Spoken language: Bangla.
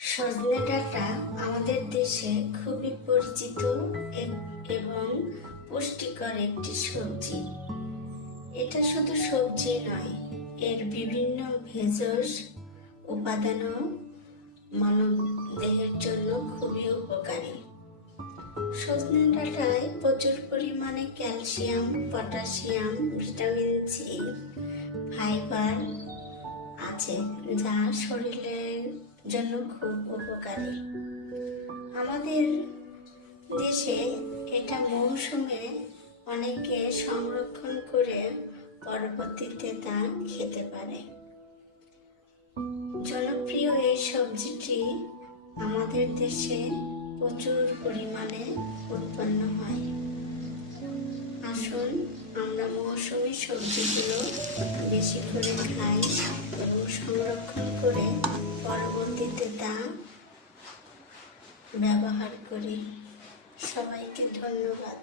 সজনে ডাঁটা আমাদের দেশে খুবই পরিচিত এবং পুষ্টিকর একটি সবজি। এটা শুধু সবজি নয়, এর বিভিন্ন ভেষজ উপাদানও মানব দেহের জন্য খুবই উপকারী। সজনে ডাঁটায় প্রচুর পরিমাণে calcium, potassium, vitamin C, fibre আছে, যা শরীরের জন্য খুব উপকারী। আমাদের দেশে এটা মৌসুমে অনেকে সংরক্ষণ করে পরবর্তীতে তা খেতে পারে। জনপ্রিয় এই সবজিটি আমাদের দেশে প্রচুর পরিমাণে উৎপন্ন হয়। আসুন আমরা মৌসুমী সবজিগুলো বেশি করে খাই এবং সংরক্ষণ করে পরবর্তীতে তা ব্যবহার করি। সবাইকে ধন্যবাদ।